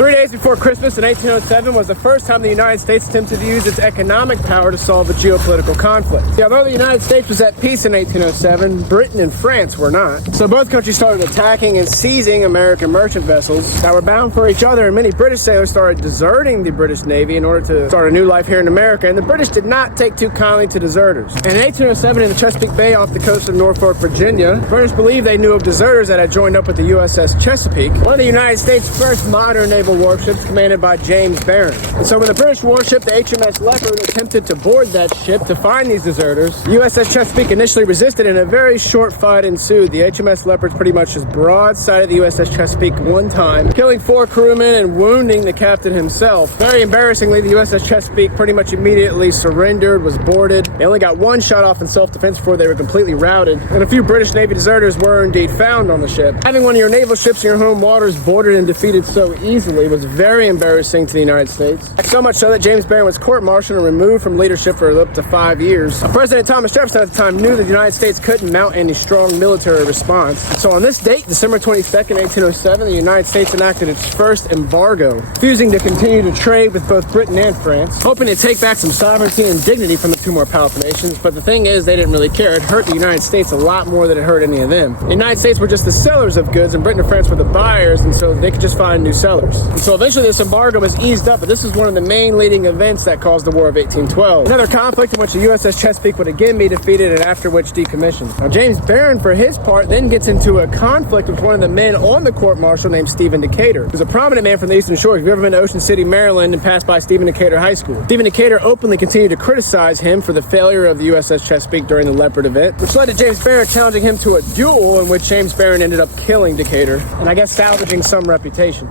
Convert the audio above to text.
3 days before Christmas in 1807 was the first time the United States attempted to use its economic power to solve a geopolitical conflict. See, although the United States was at peace in 1807, Britain and France were not. So both countries started attacking and seizing American merchant vessels that were bound for each other, and many British sailors started deserting the British Navy in order to start a new life here in America, and the British did not take too kindly to deserters. And in 1807, in the Chesapeake Bay off the coast of Norfolk, Virginia, the British believed they knew of deserters that had joined up with the USS Chesapeake, one of the United States' first modern naval warships, commanded by James Barron. And so when the British warship, the HMS Leopard, attempted to board that ship to find these deserters, the USS Chesapeake initially resisted, and a very short fight ensued. The HMS Leopard pretty much just broadsided the USS Chesapeake one time, killing 4 crewmen and wounding the captain himself. Very embarrassingly, the USS Chesapeake pretty much immediately surrendered, was boarded. They only got 1 shot off in self-defense before they were completely routed, and a few British Navy deserters were indeed found on the ship. Having one of your naval ships in your home waters boarded and defeated so easily was very embarrassing to the United States. So much so that James Barron was court-martialed and removed from leadership for up to 5 years. President Thomas Jefferson at the time knew that the United States couldn't mount any strong military response. So on this date, December 22nd, 1807, the United States enacted its first embargo, refusing to continue to trade with both Britain and France, hoping to take back some sovereignty and dignity from the 2 more powerful nations. But the thing is, they didn't really care. It hurt the United States a lot more than it hurt any of them. The United States were just the sellers of goods, and Britain and France were the buyers, and so they could just find new sellers. And so eventually this embargo was eased up, but this is one of the main leading events that caused the War of 1812. Another conflict in which the USS Chesapeake would again be defeated, and after which decommissioned. Now James Barron, for his part, then gets into a conflict with one of the men on the court-martial named Stephen Decatur, who's a prominent man from the Eastern Shore. If you've ever been to Ocean City, Maryland, and passed by Stephen Decatur High School, Stephen Decatur openly continued to criticize him for the failure of the USS Chesapeake during the Leopard event, which led to James Barron challenging him to a duel in which James Barron ended up killing Decatur, and I guess salvaging some reputation.